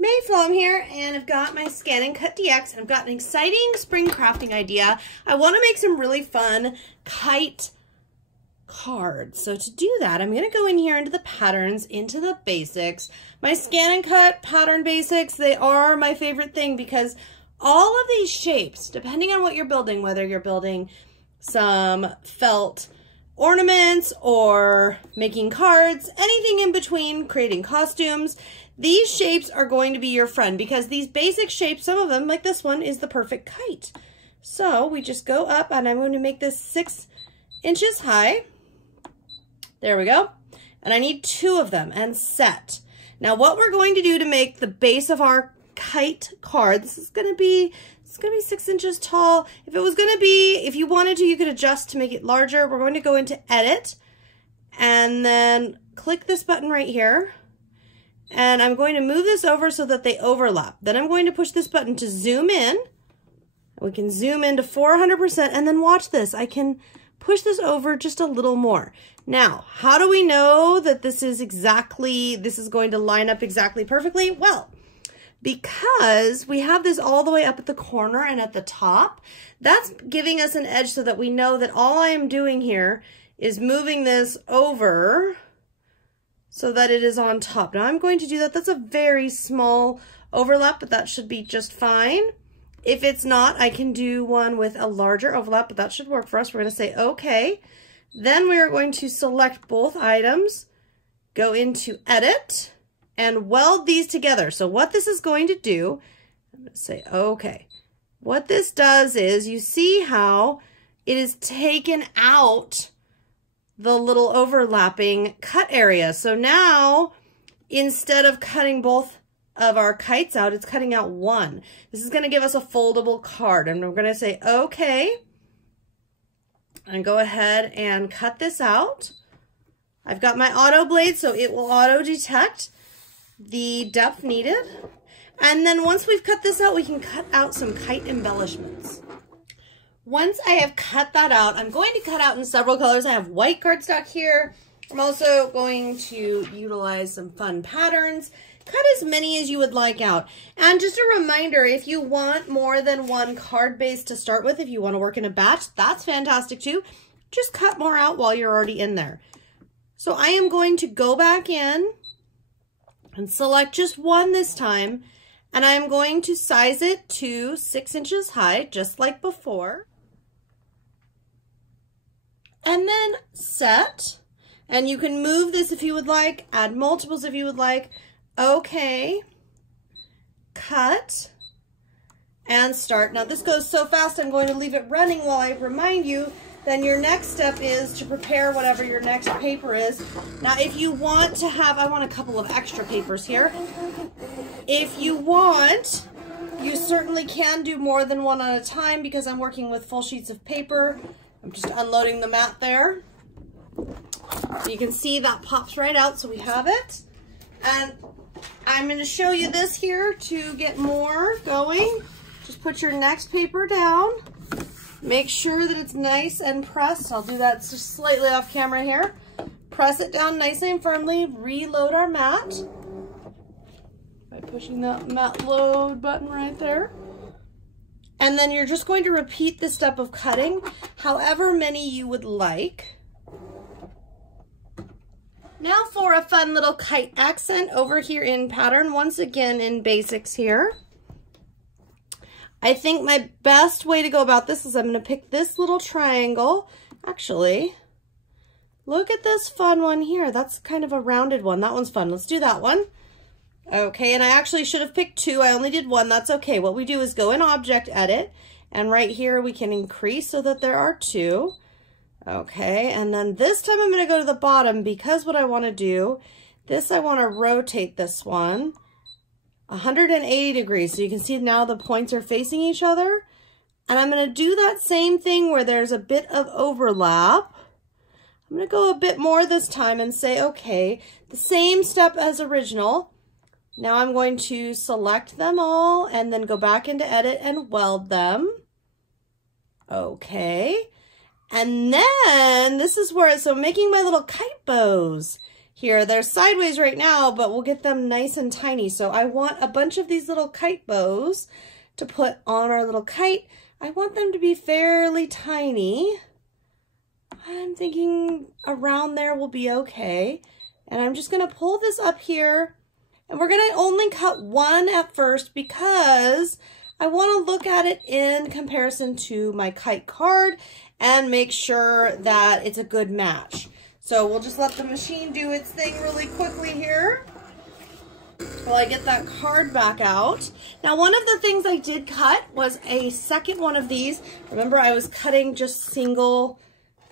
May Flaum here, and I've got my ScanNCut DX, and I've got an exciting spring crafting idea. I want to make some really fun kite cards. So to do that, I'm going to go in here into the patterns, into the basics. My ScanNCut pattern basics, they are my favorite thing because all of these shapes, depending on what you're building, whether you're building some felt ornaments or making cards, anything in between, creating costumes, these shapes are going to be your friend because these basic shapes, some of them, like this one, is the perfect kite. So we just go up, and I'm going to make this 6 inches high. There we go. And I need 2 of them and set. Now what we're going to do to make the base of our kite card, this is going to be 6 inches tall. If it was going to be, if you wanted to, you could adjust to make it larger. We're going to go into Edit and then click this button right here. And I'm going to move this over so that they overlap. Then I'm going to push this button to zoom in. We can zoom in to 400%, and then watch this. I can push this over just a little more. Now, how do we know that this is going to line up exactly perfectly? Well, because we have this all the way up at the corner and at the top, that's giving us an edge so that we know that all I am doing here is moving this over so that it is on top. Now I'm going to do that. That's a very small overlap, but that should be just fine. If it's not, I can do one with a larger overlap, but that should work for us. We're going to say okay. Then we are going to select both items, go into Edit, and weld these together. So what this is going to do, I'm going to say okay. What this does is, you see how it is taken out the little overlapping cut area. So now, instead of cutting both of our kites out, it's cutting out one. This is going to give us a foldable card, and we're going to say okay, and go ahead and cut this out. I've got my auto blade, so it will auto detect the depth needed. And then once we've cut this out, we can cut out some kite embellishments. Once I have cut that out, I'm going to cut out in several colors. I have white cardstock here. I'm also going to utilize some fun patterns. Cut as many as you would like out. And just a reminder, if you want more than one card base to start with, if you want to work in a batch, that's fantastic too. Just cut more out while you're already in there. So I am going to go back in and select just one this time. And I'm going to size it to 6 inches high, just like before. And then set, and you can move this if you would like, add multiples if you would like. Okay, cut, and start. Now this goes so fast, I'm going to leave it running while I remind you. Then your next step is to prepare whatever your next paper is. Now if you want to have, I want a couple of extra papers here. If you want, you certainly can do more than one at a time because I'm working with full sheets of paper. I'm just unloading the mat there. So you can see that pops right out, so we have it. And I'm going to show you this here to get more going. Just put your next paper down. Make sure that it's nice and pressed. I'll do that just slightly off camera here. Press it down nicely and firmly. Reload our mat by pushing that mat load button right there. And then you're just going to repeat the step of cutting, however many you would like. Now for a fun little kite accent over here in pattern, once again in basics here. I think my best way to go about this is I'm going to pick this little triangle. Actually, look at this fun one here. That's kind of a rounded one. That one's fun. Let's do that one. Okay, and I actually should have picked 2. I only did 1. That's okay. What we do is go in Object Edit, and right here we can increase so that there are 2. Okay, and then this time I'm going to go to the bottom because what I want to do, I want to rotate this one 180 degrees. So you can see now the points are facing each other. And I'm going to do that same thing where there's a bit of overlap. I'm going to go a bit more this time and say, okay, the same step as original. Now I'm going to select them all and then go back into Edit and weld them. Okay. And then this is where, so making my little kite bows. here. They're sideways right now, but we'll get them nice and tiny. So I want a bunch of these little kite bows to put on our little kite. I want them to be fairly tiny. I'm thinking around there will be okay. And I'm just gonna pull this up here, and we're gonna only cut one at first because I wanna look at it in comparison to my kite card and make sure that it's a good match. So we'll just let the machine do its thing really quickly here while I get that card back out. Now, one of the things I did cut was a second one of these. Remember, I was cutting just single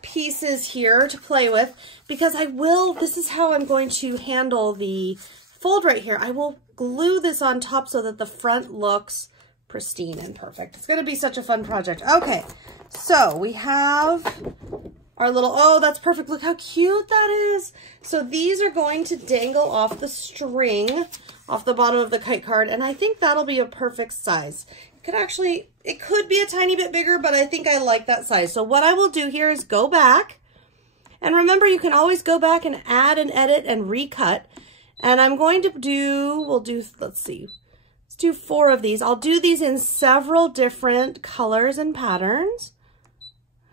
pieces here to play with because this is how I'm going to handle the fold right here. I will glue this on top so that the front looks pristine and perfect. It's going to be such a fun project. Okay, so we have our little, oh, that's perfect. Look how cute that is. So these are going to dangle off the string off the bottom of the kite card, and I think that'll be a perfect size. It could be a tiny bit bigger, but I think I like that size. So what I will do here is go back, and remember, you can always go back and add and edit and recut. And I'm going to do, let's see, let's do 4 of these. I'll do these in several different colors and patterns.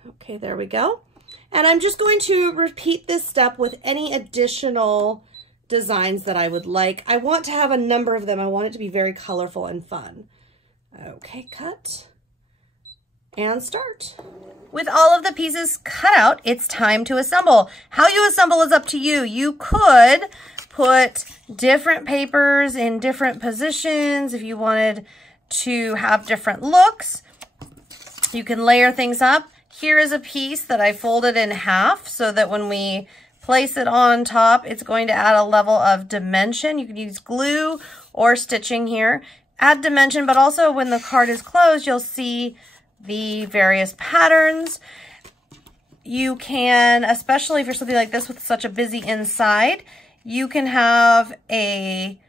Okay, there we go. And I'm just going to repeat this step with any additional designs that I would like. I want to have a number of them. I want it to be very colorful and fun. Okay, cut and start. With all of the pieces cut out, it's time to assemble. How you assemble is up to you. You could put different papers in different positions if you wanted to have different looks. You can layer things up. Here is a piece that I folded in half so that when we place it on top, it's going to add a level of dimension. You can use glue or stitching here. Add dimension, but also when the card is closed, you'll see the various patterns. You can, especially for something like this with such a busy inside, you can have a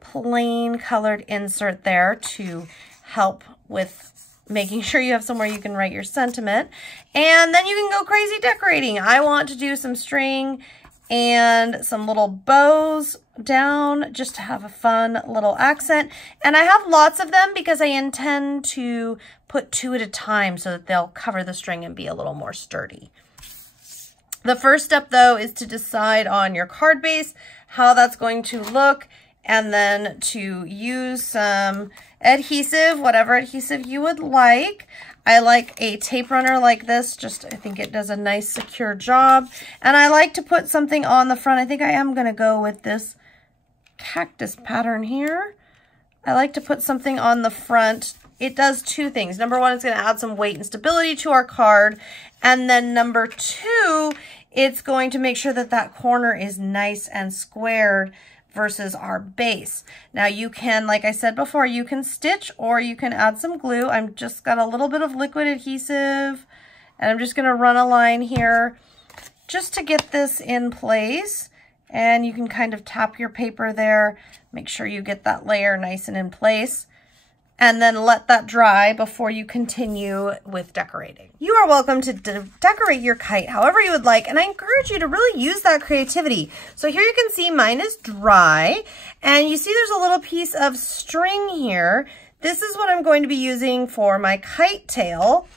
plain colored insert there to help with making sure you have somewhere you can write your sentiment. And then you can go crazy decorating. I want to do some string and some little bows down just to have a fun little accent. And I have lots of them because I intend to put 2 at a time so that they'll cover the string and be a little more sturdy. The first step, though, is to decide on your card base, how that's going to look, and then to use some adhesive, whatever adhesive you would like. I like a tape runner like this, I think it does a nice secure job. And I like to put something on the front. I think I am gonna go with this cactus pattern here. I like to put something on the front. It does 2 things. Number 1, it's gonna add some weight and stability to our card. And then number 2, it's going to make sure that that corner is nice and squared versus our base. Now you can, like I said before, you can stitch or you can add some glue. I'm just got a little bit of liquid adhesive and I'm just gonna run a line here just to get this in place. And you can kind of tap your paper there, make sure you get that layer nice and in place, and then let that dry before you continue with decorating. You are welcome to decorate your kite however you would like, and I encourage you to really use that creativity. So here you can see mine is dry, and you see there's a little piece of string here. This is what I'm going to be using for my kite tail,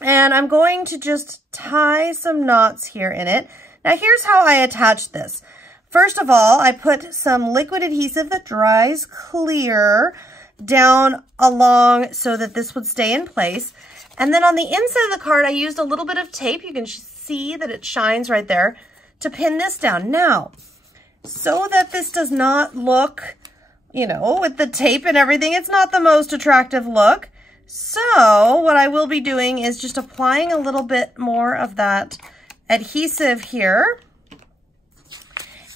and I'm going to just tie some knots here in it. Now here's how I attach this. First of all, I put some liquid adhesive that dries clear down along so that this would stay in place. And then on the inside of the card, I used a little bit of tape. You can see that it shines right there to pin this down. Now, so that this does not look, with the tape and everything, it's not the most attractive look. So what I will be doing is just applying a little bit more of that adhesive here.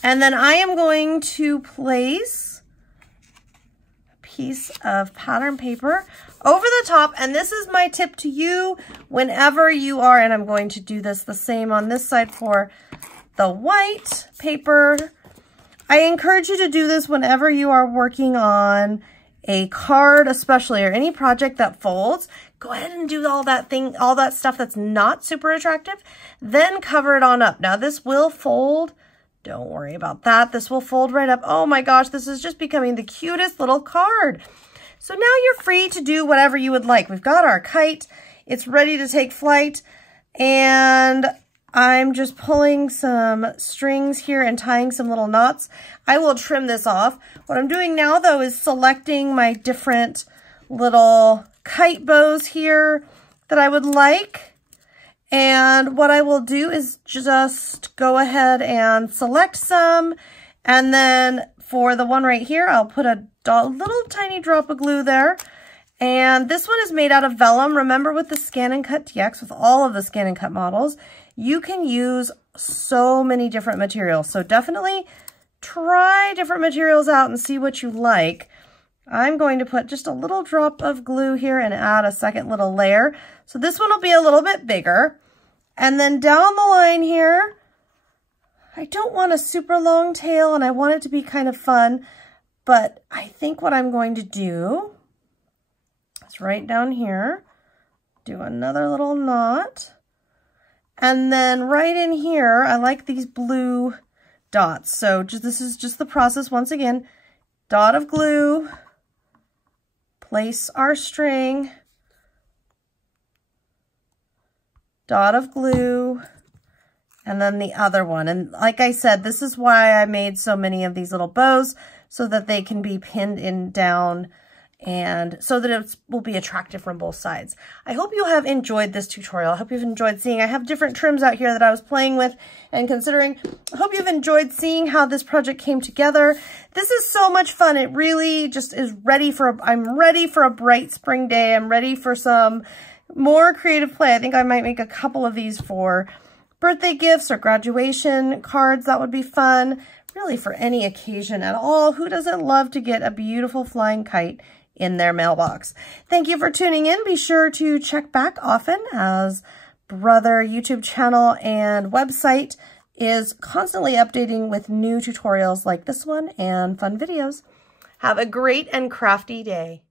And then I am going to place piece of pattern paper over the top, and this is my tip to you whenever you are, and I'm going to do this the same on this side for the white paper. I encourage you to do this whenever you are working on a card especially, or any project that folds. Go ahead and do all that stuff that's not super attractive, then cover it on up. Now this will fold Don't worry about that. This will fold right up. Oh my gosh, this is just becoming the cutest little card. So now you're free to do whatever you would like. We've got our kite. It's ready to take flight. And I'm just pulling some strings here and tying some little knots. I will trim this off. What I'm doing now, though, is selecting my different little kite bows here that I would like. And what I will do is just go ahead and select some. And then for the one right here, I'll put a little tiny drop of glue there. And this one is made out of vellum. Remember, with the ScanNCut DX, with all of the ScanNCut models, you can use so many different materials. So definitely try different materials out and see what you like. I'm going to put just a little drop of glue here and add a second little layer. So this one will be a little bit bigger. And then down the line here, I don't want a super long tail and I want it to be kind of fun, but I think what I'm going to do is right down here, do another little knot. And then right in here, I like these blue dots. So this is just the process once again. Dot of glue, place our string, dot of glue, and then the other one. And like I said, this is why I made so many of these little bows, so that they can be pinned in down and so that it will be attractive from both sides. I hope you have enjoyed this tutorial. I hope you've enjoyed seeing. I have different trims out here that I was playing with and considering. I hope you've enjoyed seeing how this project came together. This is so much fun. It really just is ready for, I'm ready for a bright spring day. I'm ready for some more creative play. I think I might make a couple of these for birthday gifts or graduation cards. That would be fun. Really for any occasion at all. Who doesn't love to get a beautiful flying kite in their mailbox? Thank you for tuning in. Be sure to check back often, as Brother YouTube channel and website is constantly updating with new tutorials like this one and fun videos. Have a great and crafty day.